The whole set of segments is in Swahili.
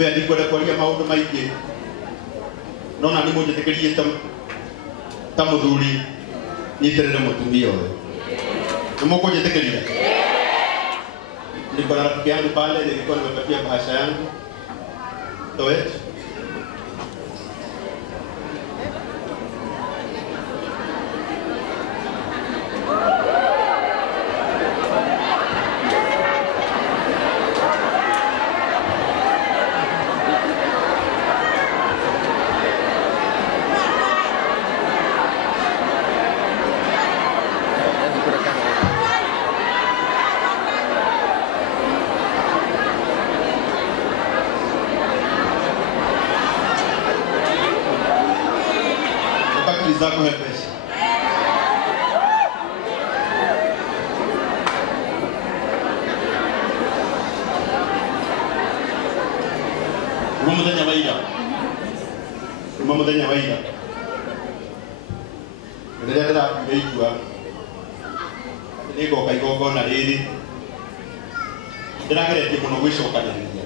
Fe ndi kwenda kwaria maundu maingi. No na ni munjitikirie ta muthuri niterere mutumia uyu. Ni mukunjitikiria? Niko na rafiki yangu pale, nilikuwa nimepatia bahasha yangu. Toe. Zako hepesi. Umamudanya waida. Umamudanya waida. Ndirenda kuigua. Niko kaigogo na riri. Ndiragerete muno gwicokaniriria.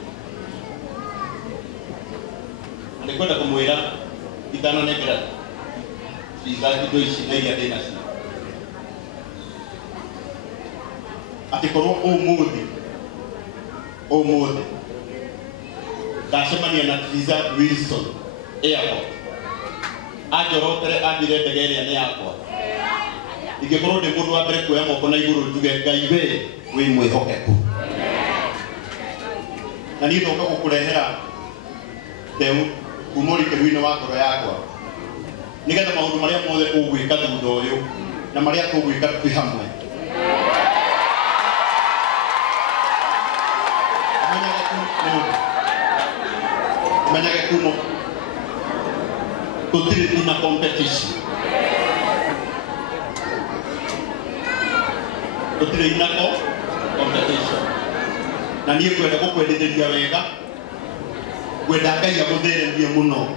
Ndikwenda kumwira itana nekera. Izaki doishi na ya dena si. Atikoro omode. Dashemani na Triza Wilson airport. Ajorotere abire tegere ne yakwa. Ikekoro de mundu abere ko yamo kona iguru tuge gaibe we mwihokeku. Na ni ndoka kukurehera teu kumuri kirwino wakoro yakwa. Nigetha maundu maria mothe ugwika thutha uyu na maria tugwika twi hamwe. Menyage kuno tutiri ina competition. Tutiri ina competition. Na niye kwenda gukwendetheria wega. Gwenda Ngai agutheremie muno.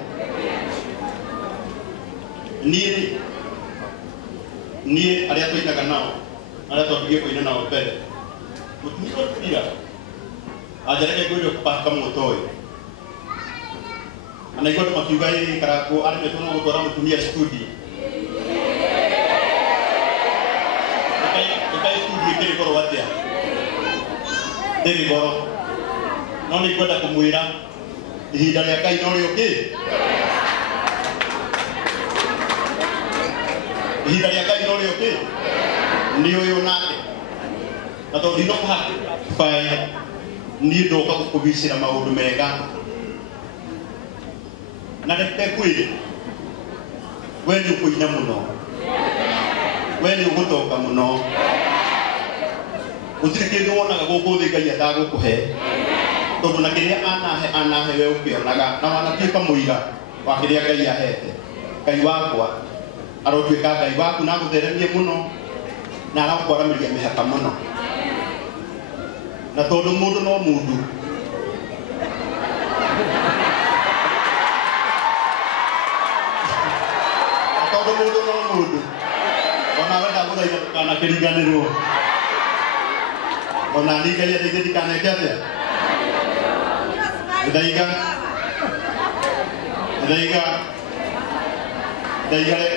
Niye aria tuinaga nao aria twabigie kuina nao mbere mutumia tuira ajareke kwenda kupaka mutoyo anaigwa makiuga hii karako ari metuno gutwara mutumia studio kai studio kile goro watia ndiri goro no ni kwenda kumwira ihinda ria Ngai no rioki ihinda ria Ngai no rioki ni uyu nake na to ndino kuhati bai ni ndoka gukubicira maundu mega na ndete kwire we ni kuina muno we ni ugutoka muno utiri kindu wonaga guku thi Ngai atagukuhe tondu na kiria anahe we ukionaga na wanatuika muiga wa kiria Ngai ahete. Ngai wakwa arotuika Ngai waku na gutheremie muno na arakwaramiria mihaka muno na tondu mundu no mundu tondu mundu no mundu ona wenda guthaitha kana kiriganirwo ona ni Ngai ateithie kana atia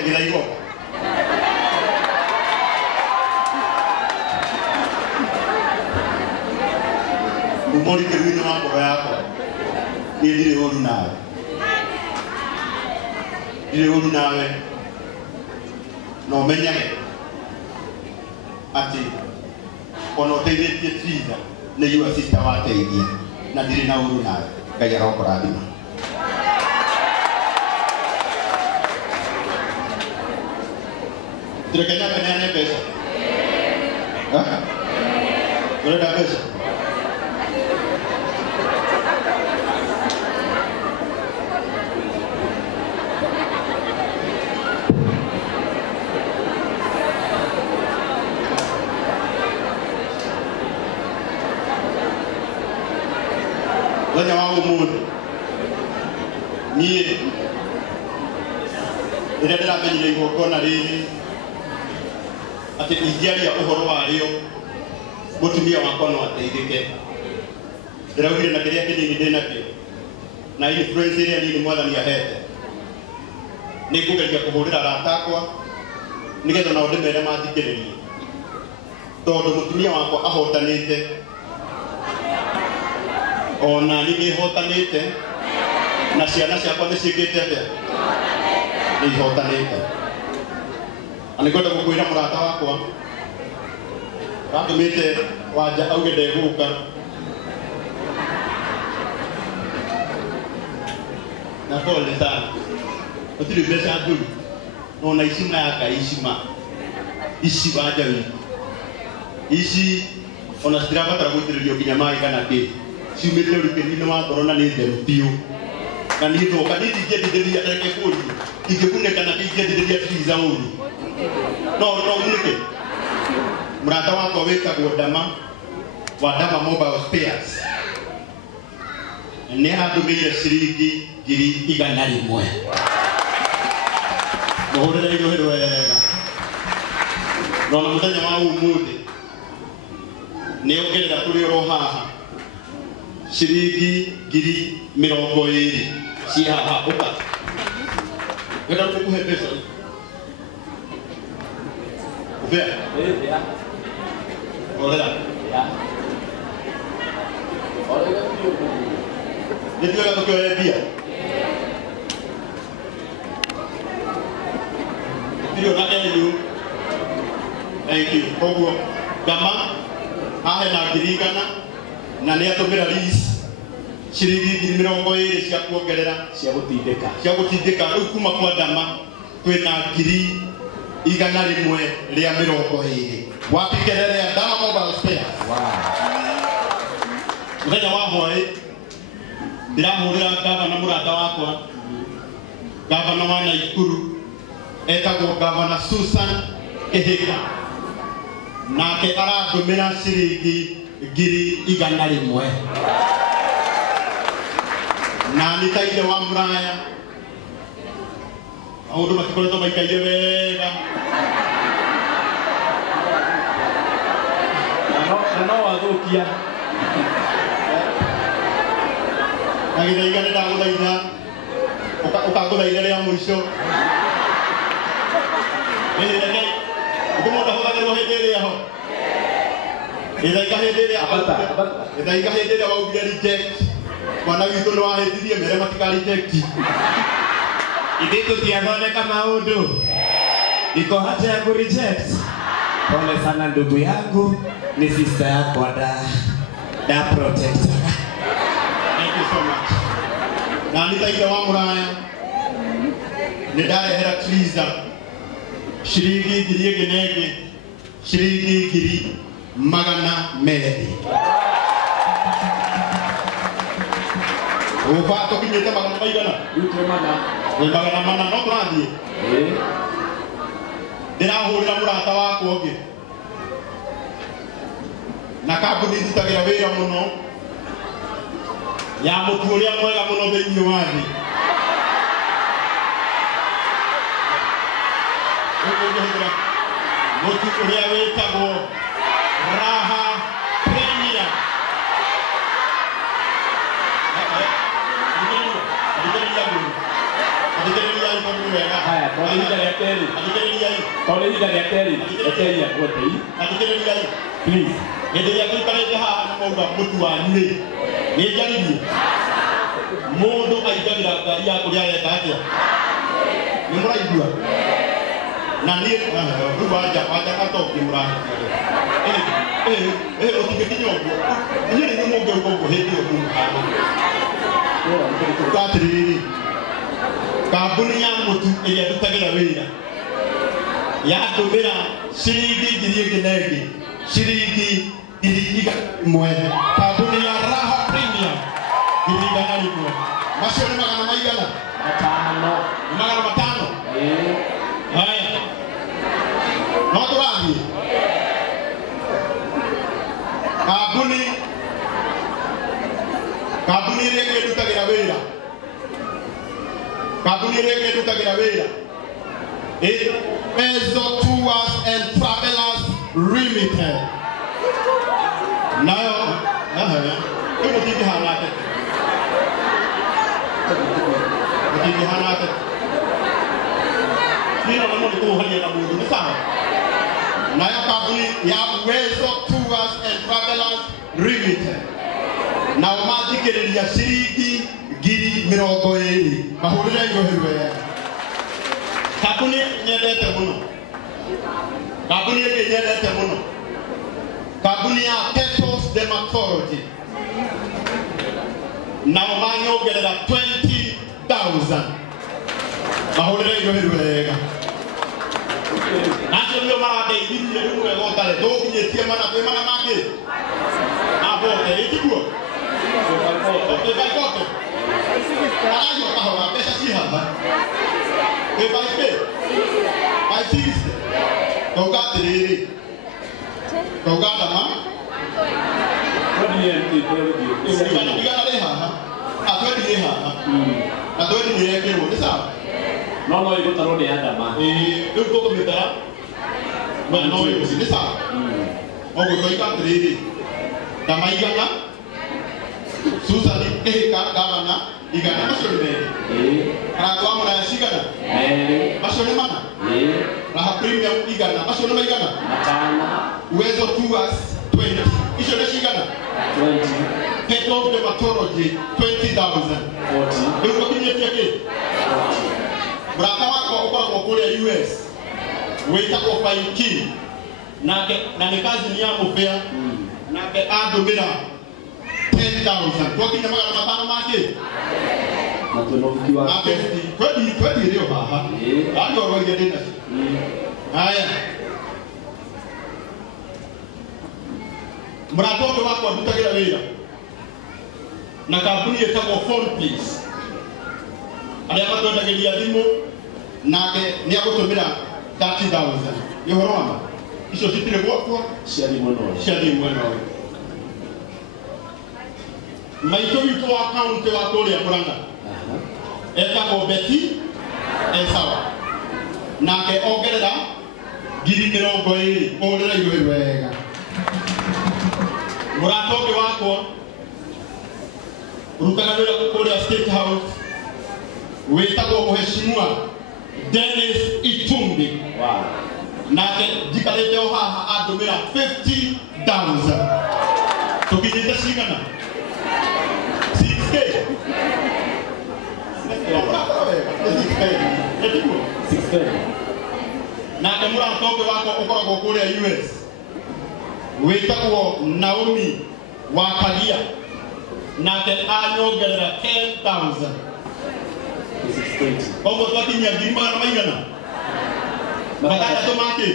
Gidaigo umori kirwino wako yako ndire uru nawe no menyage ati ono teithie Triza na yu assista wateithia na ndire na uru nawe Ngai arokora thima. Kenya penene pesa. Boleh dah pesa. Lanya wangu muda. Ni ila dala menye ngokona riri. Ati ijiaria uhoro wario mutumia wakwa no ateithike ndiraugire na kiria kinini ndina kio na influence ile ni mwathani ahete ni kugeria kuhurira ratakwa nigetha na ndimere mathikiririe tondu mutumia wakwa ahotanite ona ni hotanite na ciana ciakwa ni cikite atia ni hotanite ani kwenda gukwira murata wakwa ratumite wanja auge ndeguka na pole sana utiri mbeca nduru no na icima yaka icima ici wanja wi ici ona citirabatara gũitĩrĩrio nginya maĩ kana kĩ ciumĩte ũrikĩri-inĩ wa ngoro na nĩ theru biũ na niĩ thoka niĩ ndingĩendithĩria reke kũũrio ingĩkunĩka na ingĩendithĩria friza ũru no unĩke mũrata wakwa wĩtagwo Ndama wa Ndama Mobile Spares nĩ andũmĩire ciringi 100,000 mũhũrĩre irohĩro wega no na mũthenya wa ũmũthĩ nĩ ongerera tũrĩ oro haha ciringi 20,000 ci haha ũka wenda gũkũhe mbeca ũbea orera nĩtuĩga tũkĩoya mbia ndirĩ na enyu thank you koguo Ndama hahe na 100,000 na nĩ atũmĩra lease ciringi 20,000 cia kuongerera cia gũtindĩka rĩu kuma kwa Ndama kwĩna 100,000 rĩa 20,000 wapikelele Ndama Mobile Spares. Mũthenya wa hwaĩ ndiramũrĩra gavana mũrata wakwa gavana wa Naikuru etagwo gavana Susan Kĩhĩka nake arandũmĩra ciringi 100,000 na nĩ ta ithe wa mũraya maũndũ matikoretwo maikaire wega no wathũkia na gĩthaiga nĩ ndagũthaitha ũkagũthaitha rĩa mũico mũndũ ahũthagĩrwo hĩndĩ ĩrĩa ho gĩthaiga hĩndĩ ĩrĩa waugire reject mwana witũ nĩ wahĩtirie mere matika reject ithuĩ tũtiathondeka maũndũ iko hata ya kureject. Pole sana ndugu yangu, ni sister yako da protector. Thank you so much. Na nitaita wa mũraya nĩ ndarehera Triza ciringi 1,000 ciringi 100,000 ufa tokinyete magana maigana Yute mana magana mana no tũrathiĩ ndĩrahũrĩra mũrata wakwa ũngĩ na kambuni ndutagĩra wĩra mũno ya mũtu ũrĩa mwega mũno thĩinĩ wa thĩ mũtu ũrĩa wĩtagwo Raha Premier haya kwa hida ya teri eteria gotei please hĩndĩ ĩrĩa tũikarĩte haha na mauga mũtu wanyu nĩ njaririe mũndũ aingagĩra ngari ya kũrĩa areka atĩa nĩ mũraigua na niĩ rĩu wanja gatoki mũrahekia ũtingĩkinya ũguo inyuĩ nĩ mũngĩũka ũguo hĩndĩ ĩyo kumũhana atĩrĩrĩ kambuni ya mũtu ĩrĩa ndutagĩra wĩra yandũmĩra ciringi 1,000 ciringi 1,000 kambuni ya Raha Premium 100,000 macio nĩ magana maigana 500 haya no tũrathiĩ kambuni ĩrĩa ĩndutagĩra wĩra Ezo Tours and Travelers Limited nayo ĩno tingĩhana atĩa hana ate nino na moni kuhania na mundu ni sawa na ya kampuni ya Uwezo Tours and Travelers Limited na umathikiriria ciringi 20,000 mahurire irohirwe kampuni nyendete muno kampuni nyendete muno kampuni ya Petos Dermatology na umanyongerera 20,000 mahurire irohirwe nacho ndio mara ndeithirire rĩu wega ũtarĩ ndũnginyĩtie mana kwĩ mana mangĩ abote ĩtiguo ĩbaikote arayo kahora mbeca ci haha ĩbaike baiciriste kauga atĩrĩrĩ kauga ndama igana rĩ haha atwendi rĩ haha atwendi nĩrekĩrwo nĩ sawa no igũtarwo nĩ andama rĩu tũkũmĩtara we no ĩgũci nĩ sawa ũguo twaika atĩrĩrĩ ndama igana Susan kĩhĩka gavana igana macio nĩ merĩ Karangũ wa Mũraya cigana macio nĩ mana Raha Premium igana macio nĩ maigana Uwezo Tours 20 icio nĩ cigana 20 Petos Dermatology 20,000 rĩu tũkinyĩtie kĩ mũrata wakwa ũkoragwo kũrĩa US wĩtagwo Faiki nake na nĩ kazi ya mũbĩa nake andũmĩra 10,000 twakinya magana matano mangĩ na tunofikiwa na twedi leo haha ndio roho ya dena haya mratoto wako abutagira wira na kampuni yetagwo Phone Please aria matwendagiria thimu nake ni agutumira 30,000 yohoro ama icio citire gwakwa ciari mweno maito witũ wa account wa kũrĩa Murang'a etagwo Betty Esawa nake ongerera 20,000 kũrĩra irio wega mũrata ũngĩ wakwa rutaga wĩra kũrĩa State House wĩtagwo Mheshimiwa Dennis Itumbi nake njikarĩte o haha andũmĩra 50,000 tũkinyĩte cigana 6K nake mũrata ũngĩ wakwa ũkoragwo kũrĩa US wĩtagwo Naomi Wakagia nake anyongerera 10,000 koguo twakinyia 20,000 maigana matandatũ makĩ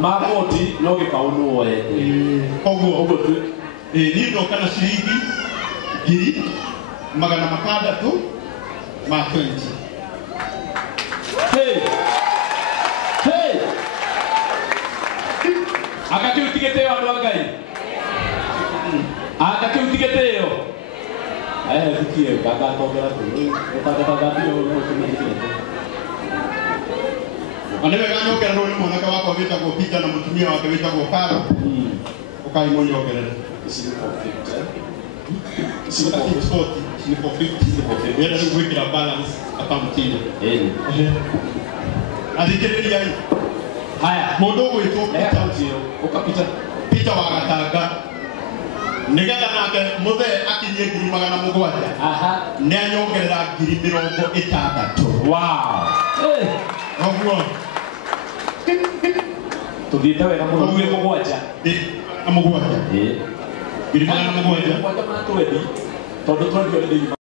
magoti no gĩkaũnũ woete koguo ũguo niĩ ndoka na ciringi 600,000 ma 20 akakiutigĩte andũ a Ngai akakiutigĩte thikie ngakongera anewega nyongererwo nĩ mwanake wakwa wĩtagwo Peter na mũtumia wake wĩtagwo Karo ũkai mũnyongerere Sina 50 yenda rĩu gwĩkĩra balance akaunti-inĩ athikĩrĩria haya mũndũ ũgwĩtwo Peter wa Gatanga nĩgetha nake mũthee akinyie 700,000 nĩ anyongerera 60,000 oguo tũthiĩte wega mũno tuge mũgwanja na mũgwanja 700,000 tondũ twendio nĩ